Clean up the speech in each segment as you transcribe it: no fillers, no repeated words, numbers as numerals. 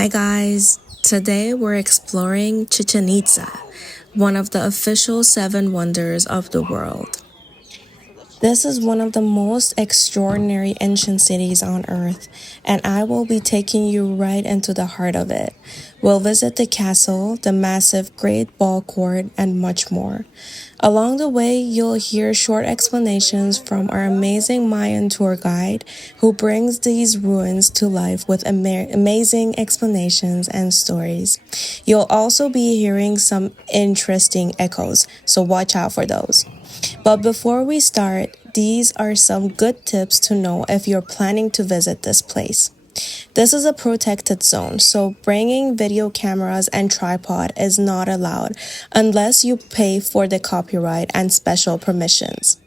Hi guys, today we're exploring Chichén Itzá, one of the official 7 wonders of the world. This is one of the most extraordinary ancient cities on Earth, and I will be taking you right into the heart of it. We'll visit the castle, the massive Great Ball Court, and much more. Along the way, you'll hear short explanations from our amazing Mayan tour guide who brings these ruins to life with amazing explanations and stories. You'll also be hearing some interesting echoes, so watch out for those. But before we start, these are some good tips to know if you're planning to visit this place. This is a protected zone, so bringing video cameras and tripod is not allowed unless you pay for the copyright and special permissions.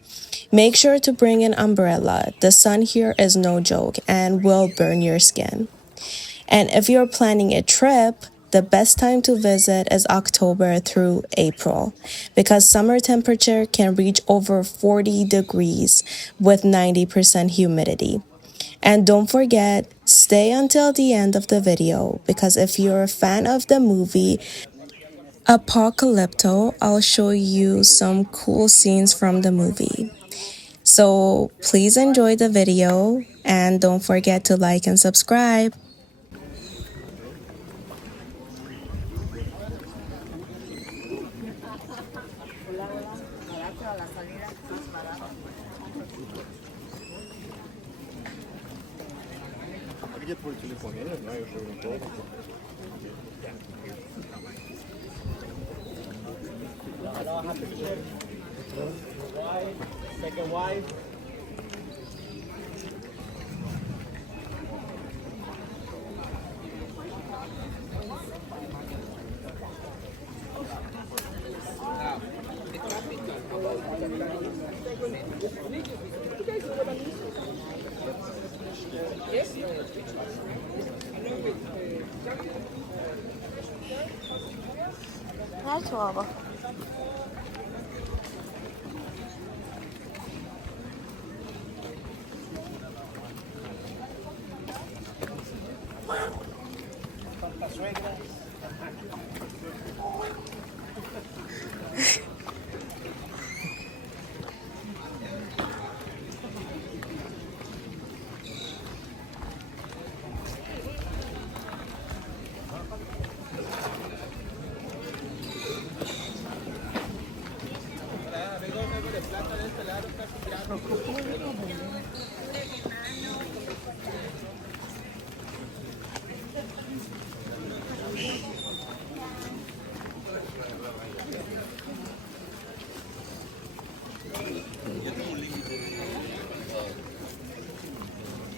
Make sure to bring an umbrella. The sun here is no joke and will burn your skin. And if you're planning a trip, the best time to visit is October through April because summer temperature can reach over 40 degrees with 90% humidity. And don't forget, stay until the end of the video because if you're a fan of the movie Apocalypto, I'll show you some cool scenes from the movie. So please enjoy the video and don't forget to like and subscribe. Где твой телефон? Я не знаю, что он был. 좋아봐.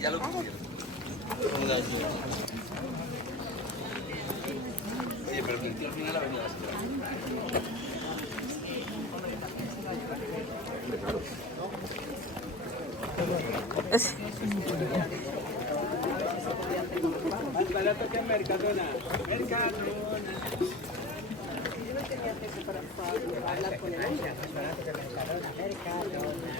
Ya lo pusieron. Sí, pero que al final la avenida va a ser. Más barato que en Mercadona. Mercadona. Yo no tenía acceso para hablar con el hombre. Más barato que Mercadona. Mercadona.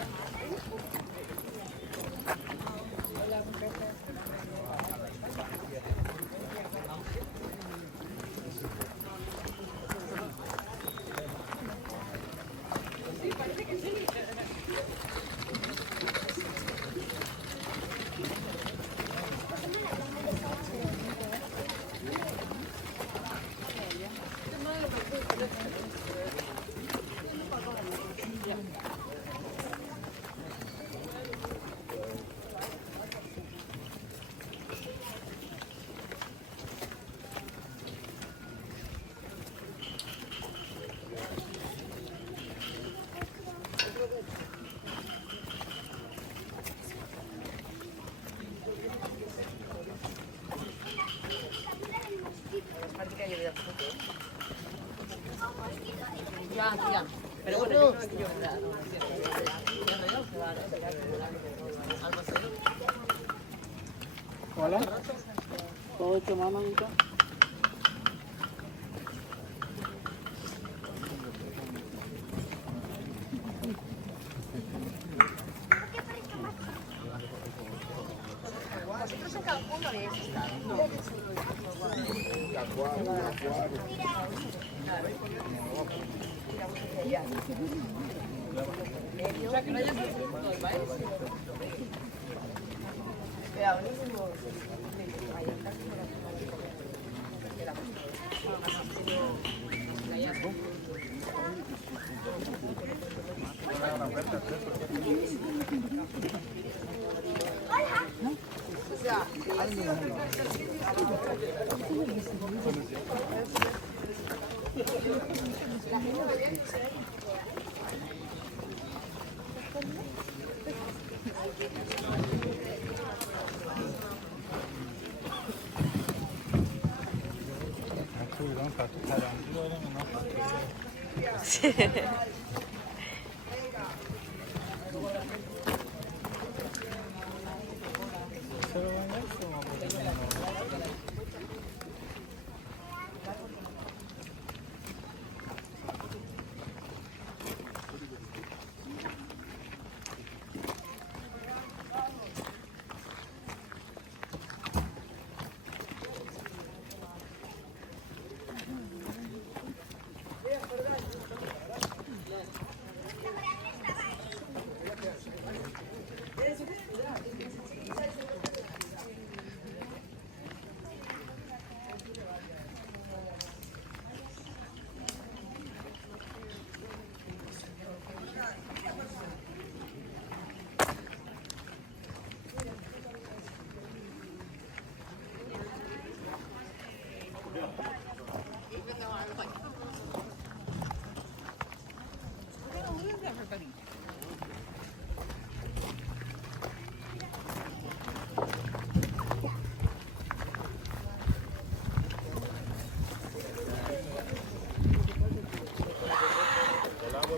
Ya. Pero bueno, yo creo que yo Hola. ¿Todo hecho más, mamita? Nosotros en Cancún no habíamos estado. O sea, que no hayas visto los bailes. Vea, buenísimo.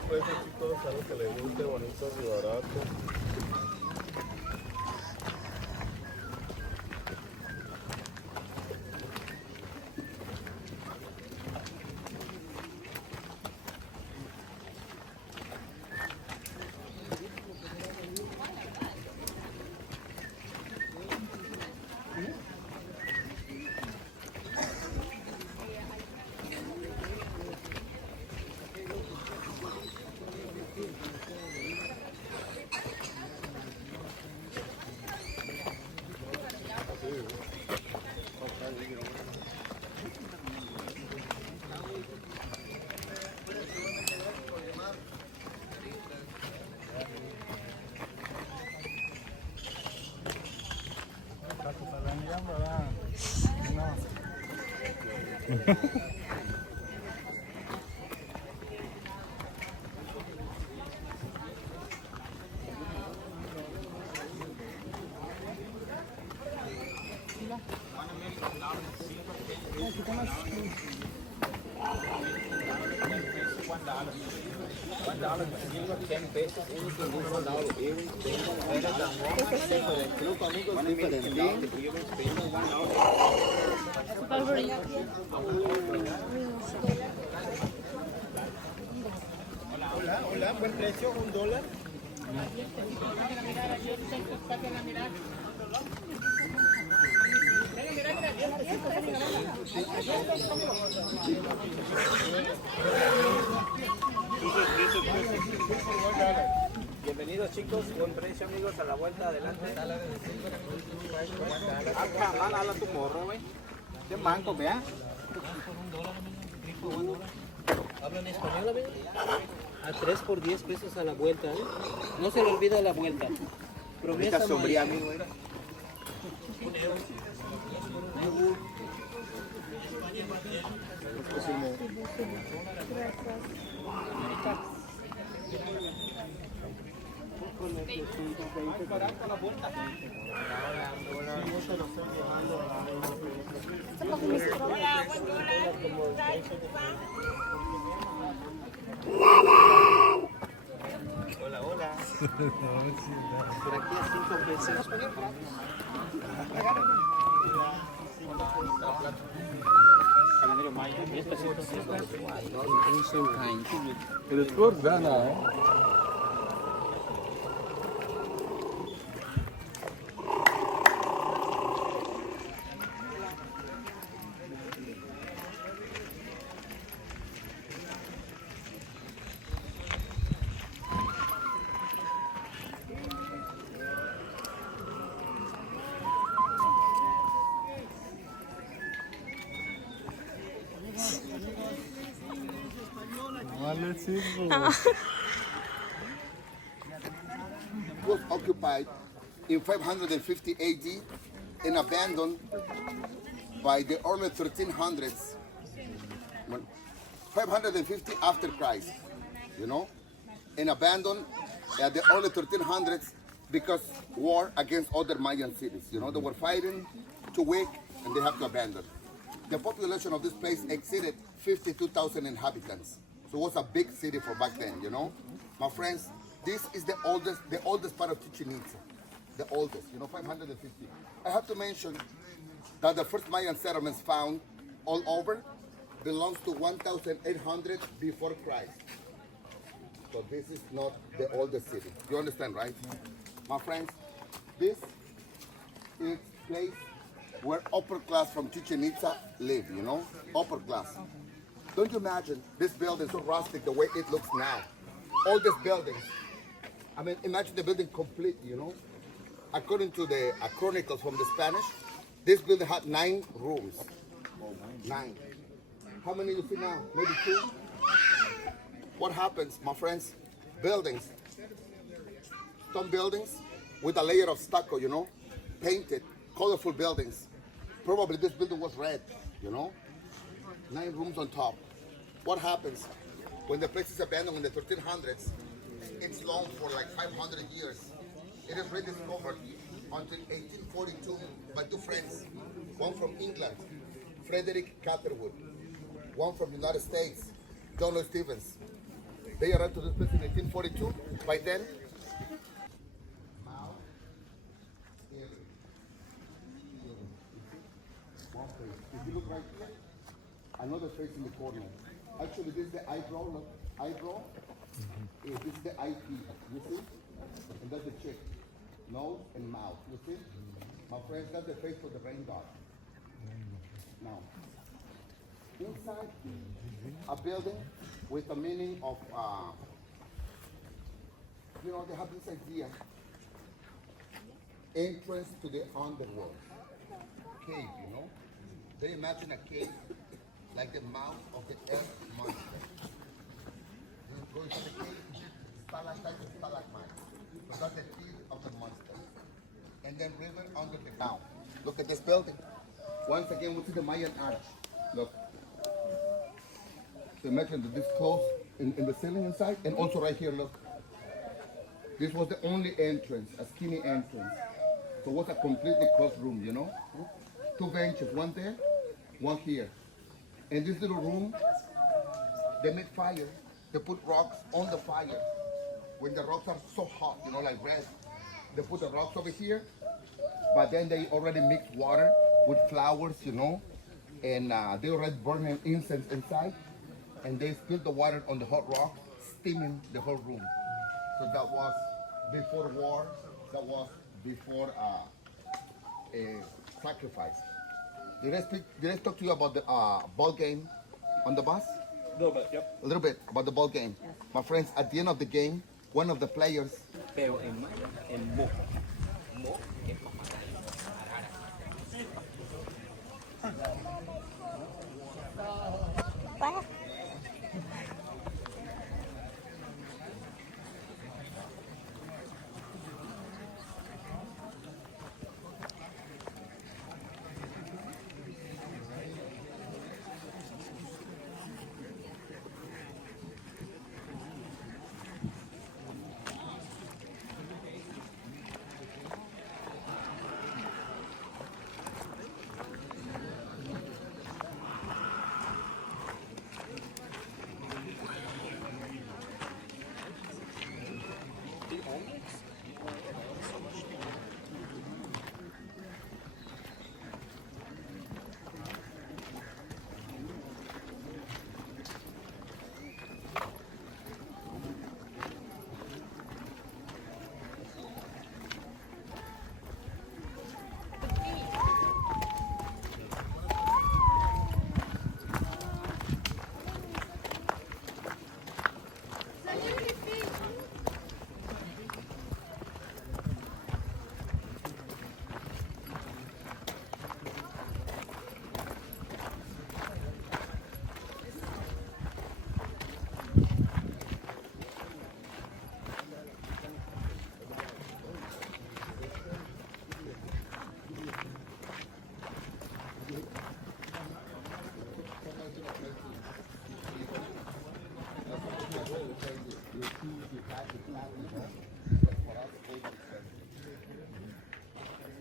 Pues chicos, algo que les guste, bonito y barato. Hola, hola, buen precio, $1. Bienvenidos chicos, buen precio amigos, a la vuelta adelante. Habla tu morro, güey. ¿Qué manco, vea? ¿Hablan español, amigo? A 3 por 10 pesos a la vuelta, ¿eh? No se le olvida la vuelta. Promesa sombría, amigo. Hola, hola. Por aquí a 5 pesos. Calendario Mayan, It is good, Ghana. Vale, chico. Was occupied in 550 AD and abandoned by the early 1300s, 550 after Christ, and abandoned at the early 1300s because war against other Mayan cities. They were fighting, too weak, and they have to abandon. The population of this place exceeded 52,000 inhabitants. So it was a big city for back then, My friends, this is the oldest part of Chichén Itzá. The oldest, 550. I have to mention that the first Mayan settlements found all over belongs to 1,800 before Christ. So this is not the oldest city. You understand, right? My friends, this is place where upper class from Chichén Itzá live, upper class. Don't you imagine this building so rustic the way it looks now? All these buildings. I mean, imagine the building complete, According to the chronicles from the Spanish, this building had 9 rooms. 9. How many you see now? Maybe 2? What happens, my friends? Buildings. Stone buildings with a layer of stucco, painted, colorful buildings. Probably this building was red, 9 rooms on top. What happens when the place is abandoned in the 1300s? It's long for like 500 years. It is rediscovered until 1842 by 2 friends. One from England, Frederick Catherwood. One from the United States, John Lloyd Stevens. They arrived to this place in 1842. By then, if you look right here, another face in the corner. Actually, this is the eyebrow. Look, eyebrow. This is the eyepiece. You see? And that's the cheek, nose and mouth. You see? My friends, that's the face for the rain god. Now, inside a building with the meaning of, they have this idea. Entrance to the underworld. Cave, They imagine a cave like the mouth of the earth monster. You go into the cave, stalactite and stalagmite. So that's the teeth of the monster. And then river under the ground. Look at this building. Once again, we see the Mayan arch. Look. So imagine that this close in the ceiling inside, and also right here, look. This was the only entrance, a skinny entrance. So it was a completely closed room, 2 benches, one there, one here. In this little room, they make fire. They put rocks on the fire. When the rocks are so hot, like red, they put the rocks over here, but then they already mix water with flowers, and they already burn incense inside, and they spill the water on the hot rock, steaming the whole room. So that was before war, that was before a sacrifice. Did I talk to you about the ball game on the bus? A little bit, yep. A little bit about the ball game. My friends, at the end of the game, one of the players. Pero en Maya, en Mo. Mo es papá.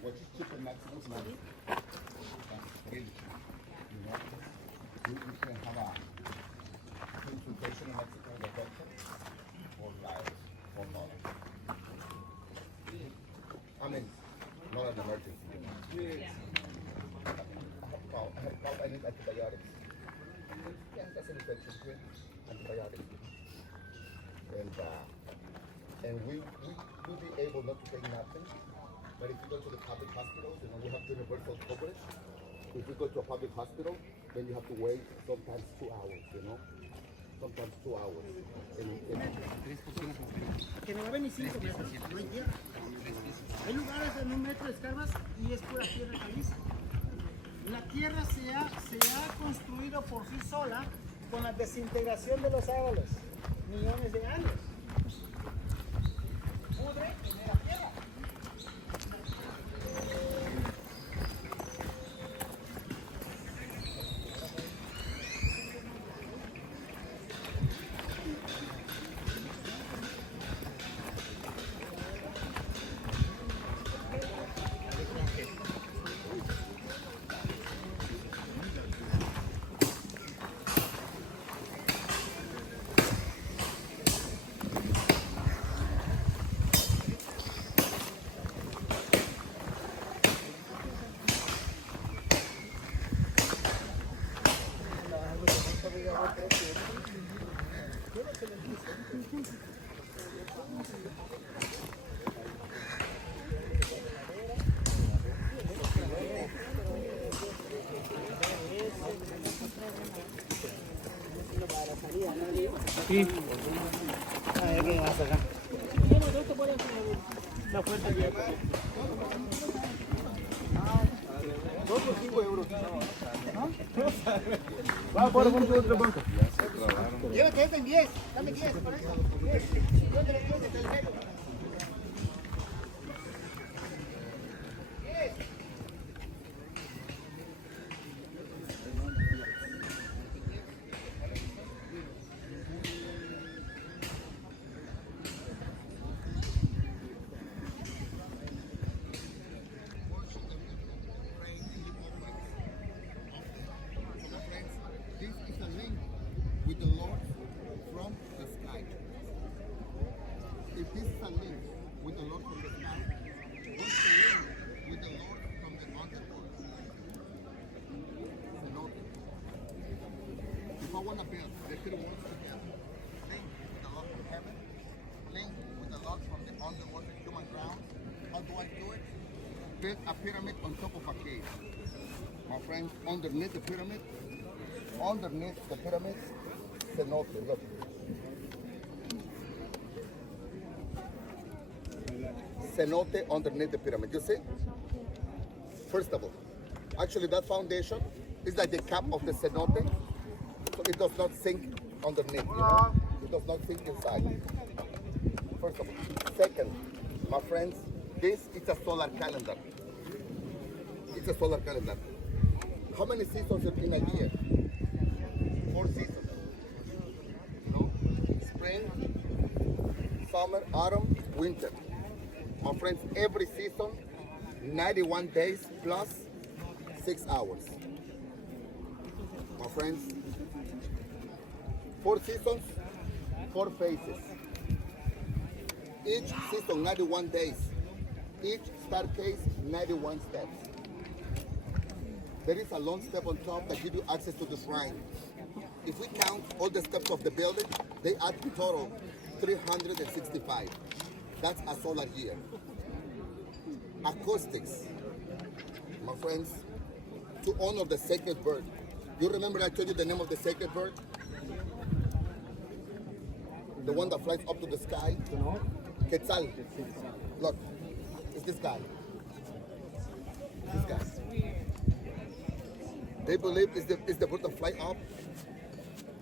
what is cheap in Mexico is money. That's really cheap. You know, you can have a consultation in Mexico with a doctor for like $4. I mean, not an emergency. You know? I need antibiotics. Yeah, that's an infection too. Antibiotics. And we be able not to take nothing. But if you go to the public hospitals, you know, we have universal coverage. If you go to a public hospital, then you have to wait sometimes 2 hours, you know? Sometimes 2 hours. Que no va a venir 5 metros, no hay tierra. Hay lugares de 1 metro de escarbas y es pura tierra caliza. La tierra se ha construido por sí sola con la desintegración de los árboles, millones de años. Pudre en la tierra. Sí. A ver qué vas a sacar. La fuerza que 2 por 5 euros. Va por otra banca. Llévate este en 10. Dame 10. Yo te lo digo desde el cero. This is a link with the Lord from the sky. If this is a link with the Lord from the sky, what's the link with the Lord from the underworld? Cenote. If I want to build the 3 worlds together, link with the Lord from heaven, link with the Lord from the underworld, the human ground. How do I do it? Build a pyramid on top of a cave. My friends, underneath the pyramid, cenote, look. Cenote underneath the pyramid, you see? First of all, actually that foundation is like the cap of the cenote, so it does not sink underneath, you know? It does not sink inside. First of all. Second, my friends, this is a solar calendar. It's a solar calendar. How many seasons are in a year? 4 seasons. You know? Spring, summer, autumn, winter. My friends, every season, 91 days plus 6 hours. My friends, 4 seasons, 4 phases. Each season, 91 days. Each staircase, 91 steps. There is a long step on top that gives you access to the shrine. If we count all the steps of the building, they add to total 365. That's a solar year. Acoustics, my friends, to honor the sacred bird. You remember I told you the name of the sacred bird? The one that flies up to the sky? Quetzal. Look, it's this guy. This guy. They believe it's the bird that fly up,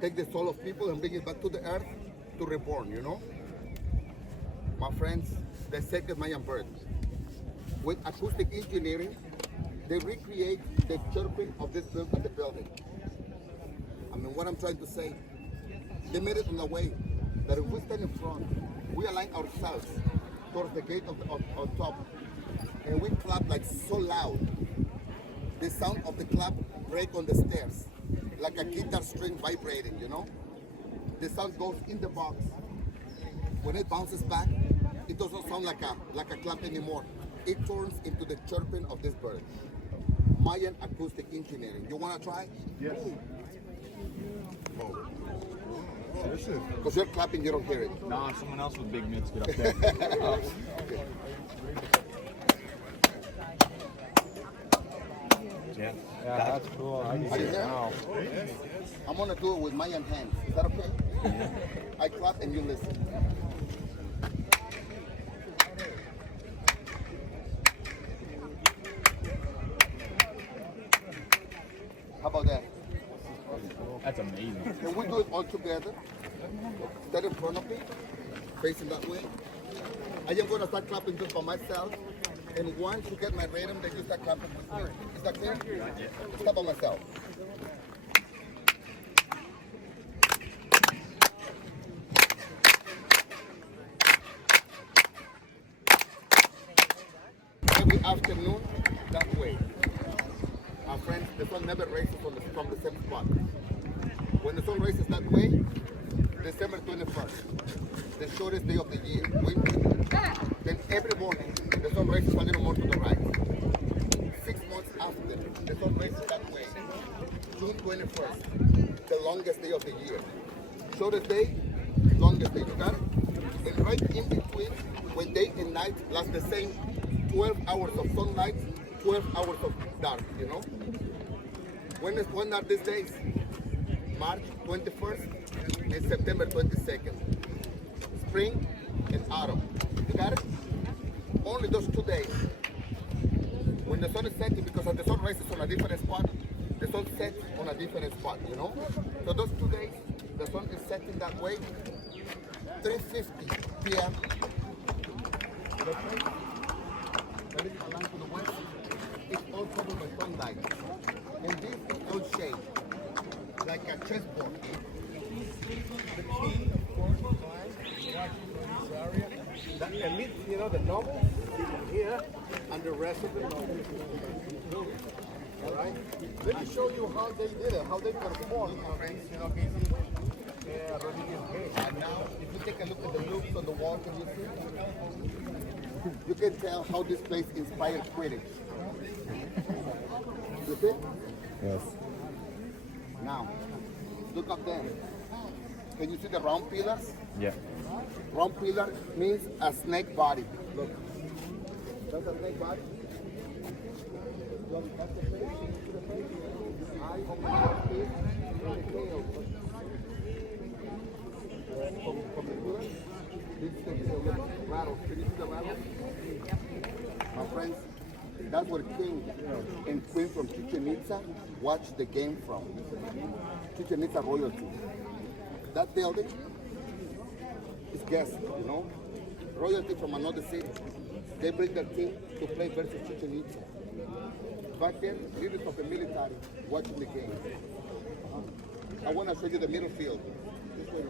take the soul of people and bring it back to the earth to reborn, you know? My friends, the sacred Mayan bird. With acoustic engineering, they recreate the chirping of this bird at the building. I mean, what I'm trying to say, they made it in a way that if we stand in front, we align ourselves towards the gate on top, and we clap like so loud. The sound of the clap break on the stairs, like a guitar string vibrating, you know? The sound goes in the box. When it bounces back, it doesn't sound like a clap anymore. It turns into the chirping of this bird. Mayan acoustic engineering. You wanna try? Yes. Because you're clapping, you don't hear it. Nah, someone else with big mitts get up there. Okay. Yeah, that's cool. Are you there? I'm gonna do it with Mayan hands. Is that okay? I clap and you listen. How about that? That's amazing. Can we do it all together? Stand in front of me, facing that way. I am gonna start clapping just by myself. And once you get my rhythm, then you start clapping with me. Is that clear? Start by myself. Every afternoon, that way. Our friends, the sun never rises from the same spot. When the sun rises that way, December 21st, the shortest day of the year, winter. Then every morning, the sun rises a little more to the right. 6 months after, the sun rises that way. June 21st, the longest day of the year. Shortest day, longest day. You got it? And right in between, when day and night last the same 12 hours of sunlight, 12 hours of dark, you know? When are these days? March 21st and September 22nd. Spring and autumn. You got it? Only those 2 days. When the sun is setting, because the sun rises on a different spot, the sun sets on a different spot, you know? So those 2 days, the sun is setting that way, 3:50 p.m. The little line to the west, it's all covered by sunlight. And this is all shade, like a chessboard. The king, of course, watching this area. The elite, you know, the nobles, people here, and the rest of the nobles. All right? Let me show you how they did it, how they performed. You know, And now, if you take a look at the loops on the wall, can you see? You can tell how this place inspired critics. You see? Yes. Now, look up there. Can you see the round pillars? Yeah. Round pillar means a snake body. Look. That's a snake body. That's the face. See the face? The eye, open the face, and the tail. From the pillar, this is the tail. Look, rattles. Can you see the rattles? My friends, that's where king and queen from Chichén Itzá watched the game from. Chichén Itzá royalty. That building is guests, you know, royalty from another city. They bring their team to play versus Chichén Itzá. Back then, leaders of the military watching the game. I want to show you the middle field. This way.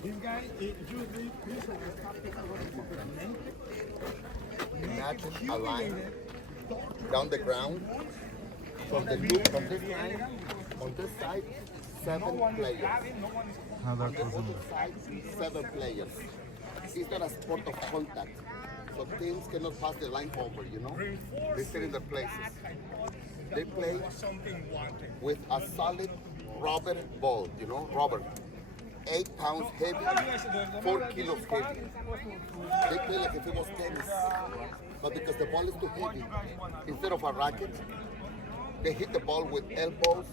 This guy usually Imagine a line down the ground from the loop from this line on this side, 7 players. On the other side, 7 players. It's not a sport of contact, so teams cannot pass the line over, you know? They sit in their places. They play with a solid rubber ball, you know, rubber. 8 pounds heavy, 4 kilos heavy. They play like if it was tennis. But because the ball is too heavy, instead of a racket, they hit the ball with elbows,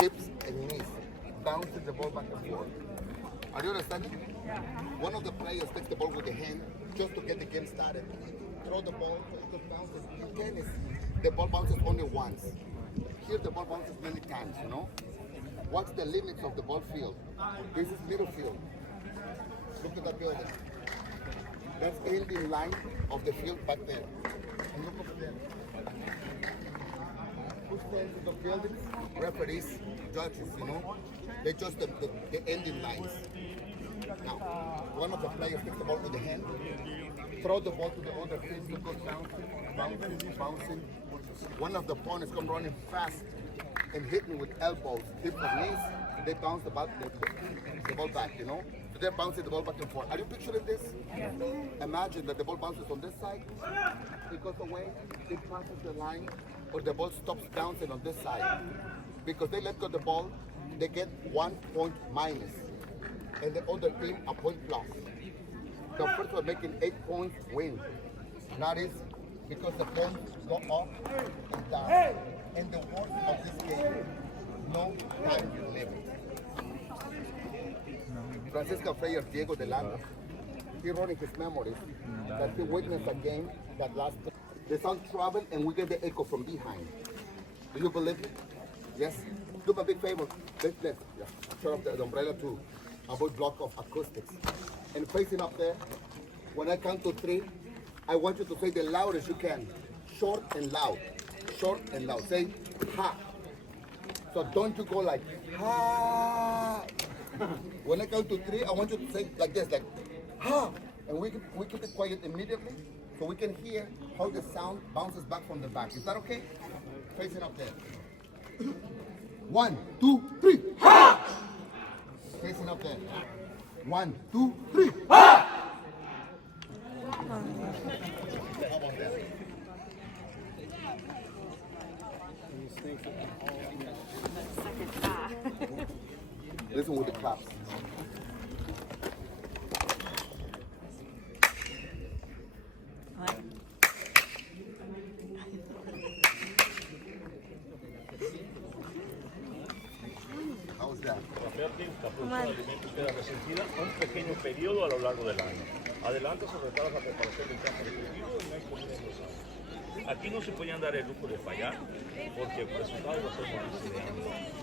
hips, and knees, bouncing the ball back and forth. Are you understanding? One of the players takes the ball with the hand just to get the game started. Throw the ball, it bounces. In tennis, the ball bounces only once. Here the ball bounces many times, you know? What's the limits of the ball field? This is middle field. Look at that building. That's ending line of the field back there. And look over there. Who stands in the buildings? Referees, judges, you know? They just the ending lines. Now, one of the players takes the ball with the hand, throw the ball to the other field, it goes bouncing. One of the opponents come running fast and hit me with elbows, hips and knees. They bounce the ball back, you know? So they're bouncing the ball back and forth. Are you picturing this? Imagine that the ball bounces on this side, it goes away, it passes the line, or the ball stops bouncing on this side. Because they let go of the ball, they get 1 point minus, and the other team a point plus. The first one making 8 points win. That is because the points go up and down. And the worst of this game, no time limit. Francisco Freyer Diego de Landa, he wrote in his memories that he witnessed a game that lasted. The sound traveled and we get the echo from behind. Do you believe it? Yes? Do me a big favor. Let's turn off the umbrella to avoid block of acoustics. And facing up there, when I count to 3, I want you to say the loudest you can. Short and loud. Short and loud. Say ha. So don't you go like ha. When I count to 3, I want you to say like this, like ha. And we keep it quiet immediately so we can hear how the sound bounces back from the back. Is that okay? Facing up there. 1, 2, 3. Ha! Facing up there. 1, 2, 3. Ha! How about that? Listen with the claps. How was that? La producción de alimentos queda resentida a un pequeño periodo a lo largo del año. Adelante sobre todo la preparación del campo de cultivo y no hay comida en los años. Aquí no se podían dar el lujo de fallar porque el resultado va a ser muy